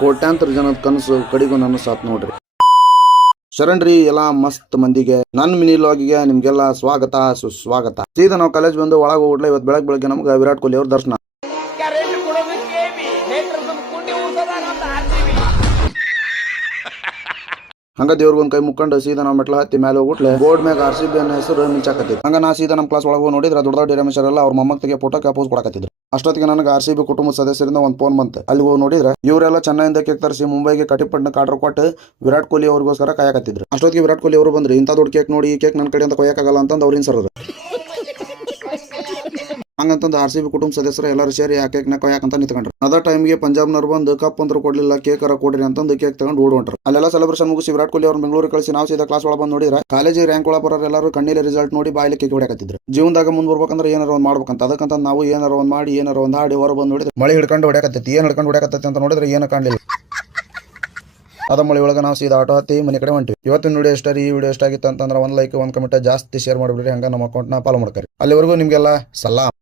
ಕೋಟ್ಯಾಂತರ ಜನದ ಕನಸು ಕಡಿಗೂ ನನ್ನ ಸಾತ್ ನೋಡ್ರಿ. ಶರಣ್ರಿ ಎಲ್ಲಾ ಮಸ್ತ್ ಮಂದಿಗೆ ನನ್ನ ಮಿನಿ ಲಾಗಿಗೆ ನಿಮ್ಗೆಲ್ಲ ಸ್ವಾಗತ ಸುಸ್ವಾಗತ. ಸೀದಾ ನಾವು ಕಾಲೇಜ್ ಬಂದು ಒಳಗೆ ಹೋಗ್ಬಿಟ್ಲೆ. ಇವತ್ತು ಬೆಳಗ್ಗೆ ನಮ್ಗೆ ವಿರಾಟ್ ಕೊಹ್ಲಿ ಅವ್ರ ದರ್ಶನ. ಹಂಗ ದೇವ್ರಿಗೊಂದ್ ಕೈ ಮುಕ್ಕೊಂಡು ಸೀದಾ ನಾವು ಮೆಟ್ಲ ಹತ್ತಿ ಮೇಲೆ ಹೋಗ್ಬಿಟ್ಲೆ ಬೋರ್ಡ್ ಮ್ಯಾಗ RCB ಅನ್ನೋ ಹೆಸರು ಮಿಂಚಾಕತ್ತಿತ್ತು. ಹಂಗ ನಾ ಸೀದಾ ನಮ್ಮ ಕ್ಲಾಸ್ ಒಳಗೆ ನೋಡಿದ್ರೆ ದೊಡ್ಡ ದೊಡ್ಡ ರಮೇಶರೆಲ್ಲ ಅವ್ರ ಮೊಮ್ಮಕ್ತಿಗೆ ಫೋಟೋಕ್ಕೆ ಪೋಸ್ ಕೊಡಕತ್ತಿದ್ರು. ಅಷ್ಟೊತ್ತಿಗೆ ನನಗೆ RCB ಕುಟುಂಬದ ಸದಸ್ಯರಿಂದ ಒಂದು ಫೋನ್ ಬಂತು. ಅಲ್ಲಿ ಹೋಗಿ ನೋಡಿದ್ರೆ ಇವರೆಲ್ಲ ಚೆನ್ನೈಯಿಂದ ಕೇಕ್ ತರಿಸಿ ಮುಂಬೈಗೆ ಕಟಿಪಟ್ಟಣ ಆರ್ಡರ್ ಕೊಟ್ಟು ವಿರಾಟ್ ಕೊಹ್ಲಿ ಅವ್ರಿಗೋಸ್ಕರ ಕಾಯಕತ್ತಿದ್ರು. ಅಷ್ಟೊತ್ತಿಗೆ ವಿರಾಟ್ ಕೊಹ್ಲಿ ಅವರು ಬಂದ್ರು. ಇಂಥ ದೊಡ್ಡ ಕೇಕ್ ನೋಡಿ, ಈ ಕೇಕ್ ನನ್ನ ಕಡೆ ಅಂತ ಕೊಯ್ಯಕ್ಕಾಗಲ್ಲ ಅಂತಂದು ಅವ್ರಿನ್ ಸರ್. ಹಂಗಂತಂದು RCB ಕುಟುಂಬ ಸದಸ್ಯರು ಎಲ್ಲರೂ ಸೇರಿ ಆ ಕೇಕ್ನ ಕೊಯ್ಯಾಕಂತ ನಿಂತ್ಕೊಂಡ್ರು. ಅದ ಟೈಮ್ಗೆ ಪಂಜಾಬ್ನವ್ರು ಬಂದು ಕಪ್ ಅಂತೂ ಕೊಡ್ಲಿಲ್ಲ, ಕೇಕರ ಕೊಡ್ರಿ ಅಂತಂದು ಕೇಕ್ ತಗೊಂಡು ಓಡೋಂಟ್ರು. ಅಲ್ಲೆಲ್ಲ ಸೆಲೆಬ್ರೇಷನ್ ಮುಗಿಸಿ ವಿರಾಟ್ ಕೊಹ್ಲಿ ಅವ್ರು ಬೆಂಗಳೂರು ಕಳಿಸಿ ನಾವು ಸೀದಾ ಕ್ಲಾಸ್ ಒಳಗೆ ಬಂದು ನೋಡಿದ್ರೆ ಕಾಲೇಜಿಗೆ ರ್ಯಾಂಕ್ ಒಳಗೆ ಬರೋರು ಎಲ್ಲರೂ ಕಣ್ಣಿಲೆ ರಿಸಲ್ಟ್ ನೋಡಿ ಬಾಯಲ್ಲಿ ಕೇಕ್ ಹೊಡ್ಯಾಕತ್ತಿದ್ರು. ಜೀವನದಾಗ ಮುಂದೆ ಬರ್ಬೇಕಂದ್ರೆ ಏನಾರ ಒಂದು ಮಾಡ್ಬೇಕಂತ. ಅದಕ್ಕಂತ ನಾವು ಏನಾರ ಒಂದು ಮಾಡಿ ಏನಾರ ಒಂದು ಹಾಡಿ ಹೊರ ಬಂದು ನೋಡಿದ್ರೆ ಮಳೆ ಹಿಡ್ಕೊಂಡು ಹೊಡ್ಯಾಕತ್ತೈತಿ. ಏನು ಹಿಡ್ಕೊಂಡು ಹೊಡ್ಯಾಕತ್ತೈತಿ ಅಂತ ನೋಡಿದ್ರೆ ಏನು ಕಾಣಲಿಲ್ಲ. ಅದ ಮಳೆ ಒಳಗೆ ನಾವು ಸೀದಾ ಆಟೋ ಹತ್ತಿ ಮನೆ ಕಡೆ ಹೊಂಟಿವಿ. ಇವತ್ತಿನ ವಿಡಿಯೋ ಇಷ್ಟ. ಈ ವಿಡಿಯೋ ಇಷ್ಟ ಆಗಿತ್ತು ಅಂತಂದ್ರೆ ಒಂದು ಲೈಕ್ ಒಂದು ಕಮೆಂಟ್ ಜಾಸ್ತಿ ಶೇರ್ ಮಾಡಿಬಿಡ್ರಿ. ಹಂಗ ನಮ್ಮ ಅಕೌಂಟ್ನ ಫಾಲೋ ಮಾಡ್ಕರಿ. ಅಲ್ಲಿವರೆಗೂ ನಿಮಗೆಲ್ಲ ಸಲಾಮ್.